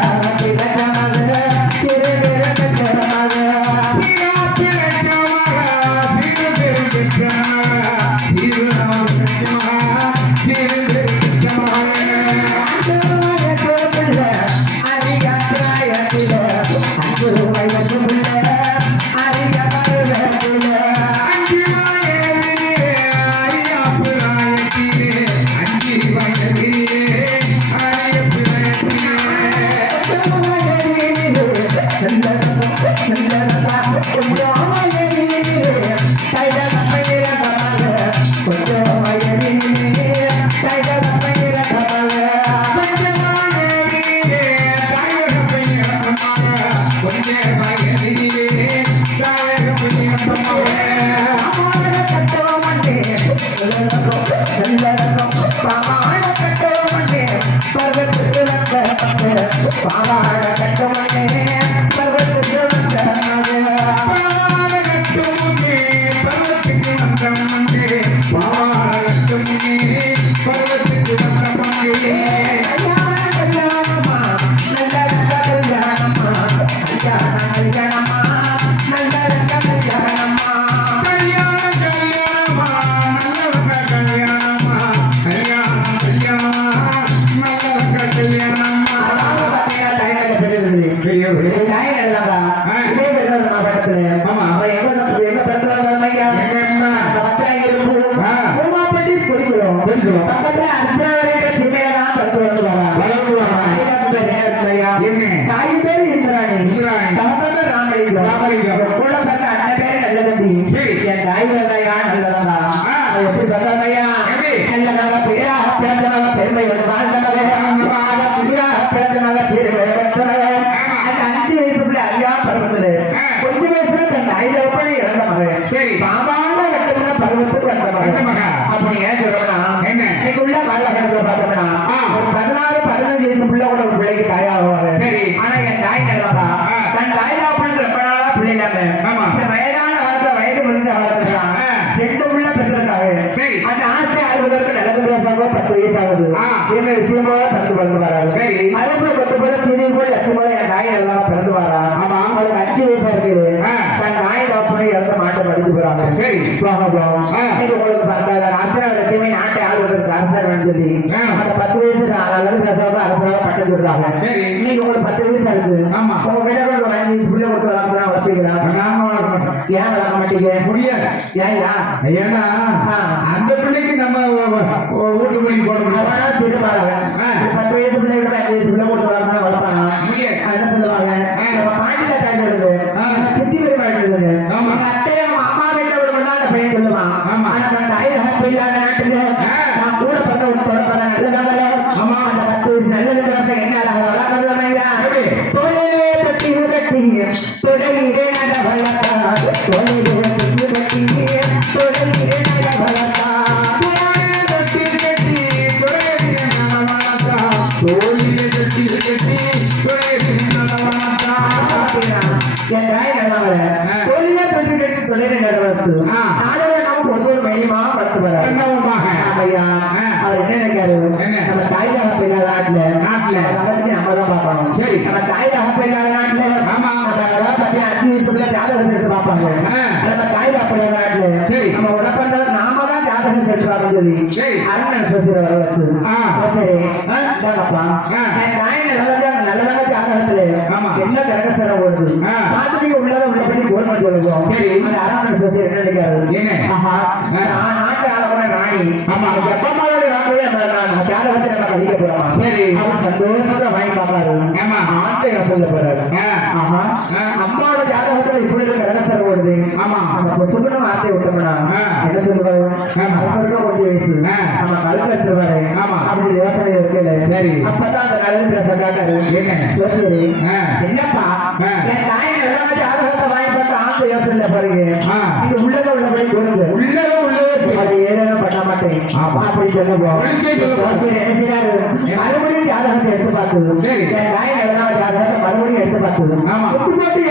I'm பாவாட கட்டமண்ணே பர்வத்துக்கு வந்த மகன் கல்யாண கல்யாணமா நல்ல ரங்க கல்யாணமா கல்யாண கல்யாணமா தாய் பேரு ராமலிங்கம். கூட பிறந்த அண்ணன் பேரு நல்ல தம்பி சரி. என் தாய் பேர் சரி. கட்டமுன பருவத்துக்கு மகன் மகன். அப்படி ஏன் சொல்றோம்னா என்ன? காலகட்டத்துல பார்த்தோம்னா. ஒரு பதினாறு பதினஞ்சு வயசு பிள்ளை கூட ஒரு பிள்ளைக்கு தாயாகுவாங்க சரி. ஆனா என் தாய் ஆ. தன் தாயாப்பனுக்கு ரொம்ப நாளா பிள்ளை இல்லாம ஆமா. வயதான காலத்துல வயது முடிஞ்ச காலத்துல. ரெண்டு உள்ள பெற்றிருக்காங்க சரி. அந்த ஆசை அறுபதற்கு நல்லது பேசாம பத்து வயசு ஆகுது. இவங்க விஷயம் போல பிறந்து வராது சரி. அதுக்குள்ள கொத்து போல சீதை போல லட்சம் போல என் தாய் நல்லா பிறந்து வரா ஆமா. அவளுக்கு அஞ்சு வயசா. தன் தப்பனை இறந்த மாட்டை படித்து போறாங்க சரி. போக. இன்னைக்கு உங்களுக்கு பார்த்தா அர்ச்சனா லட்சுமி நாட்டை ஆளுவதற்கு அரசர் வேணும் சொல்லி. அந்த பத்து வயசு நல்லது பேசாம அரசராக பட்டம் சொல்றாங்க சரி. இன்னைக்கு உங்களுக்கு பத்து வயசா இருக்கு ஆமா. உங்க கிட்ட அஞ்சு வயசு பிள்ளை கொடுத்து வளர்க்கலாம் வளர்ப்பீங்களா நாம வளர்க்க மாட்டோம் ஏன் வளர்க்க மாட்டீங்க முடியாது ஏன்யா ஏன்னா. அந்த பிள்ளைக்கு நம்ம வீட்டு மொழி போட முடியாது. ஆ. பத்து வயசு பிள்ளை விட அஞ்சு வயசு பிள்ளை நம்ம தாய் தகப்பு இல்லாத நாட்டுல நாட்டுல. நம்ம தான் பார்க்கணும் சரி. நம்ம தாய் தகப்பு இல்லாத நாட்டுல ஆமா. நம்ம அதாவது பாத்தீங்கன்னா அஞ்சு வயசு பிள்ளை ஜாதகம் எடுத்து பார்ப்பாங்க ஆ. நம்ம தாய் இல்லாத நாட்டுல சரி. நம்ம உடம்பு நாம தான் ஜாதகம் சொல்லி சரி. அருண் அரணன் சோசியரை வர வச்சு. இந்தாங்கப்பா ஆ. என் தாய் நல்லதாக நல்லதாக ஜாதகத்துல ஆமா. என்ன கிரகசர ஓடுது ஆ. பார்த்துட்டு உள்ளத உள்ளபடி கோர்மெண்ட் சொல்லுவோம் சரி. அந்த அரணன் சோசியர் என்ன நினைக்காரு என்ன? ஆஹா நாட்டு ஆளவன நாணி ஆமா. வாங்கவே நம்ம நான் ஜாதகத்தை நம்ம கழிக்க போறோமா சரி. சந்தோஷத்தை வாங்கி பார்ப்பாரு ஆமா. ஆட்டை சொல்ல போறாரு ஆ. ஆஹா ஆ. அம்மாவோட ஜாதகத்துல இப்படி இருக்க கிரகசர ஓடுது ஆமா. நம்ம பொசுக்குன்னு ஆட்டை விட்டோம்னா. என்ன சொல்லுவாரு ஆமா. அவசரமா கொஞ்சம் வயசு. நம்ம கழுத்து எடுத்துருவாரு ஆமா. அப்படி யோசனை இருக்குல்ல சரி. அப்பதான் அந்த நல்லது பேச காட்டாரு என்ன? சோசியரு ஆ. என்னப்பா. என் தாய் நல்ல ஜாதகத்தை வாங்கி பார்த்தா ஆசை யோசனை பாருங்க. இது உள்ளத உள்ளபடி கொடுங்க உள்ளவே போய். அது ஏதேனோ ஆமா. அப்படி சொல்லுவோம் என்ன செய்யறாரு மறுபடியும் ஜாதகத்தை எடுத்து பார்த்து. சரி. என் தாய் ஜாதகத்தை மறுபடியும் எடுத்து பார்த்து. ஆமா. ஒட்டு போட்டு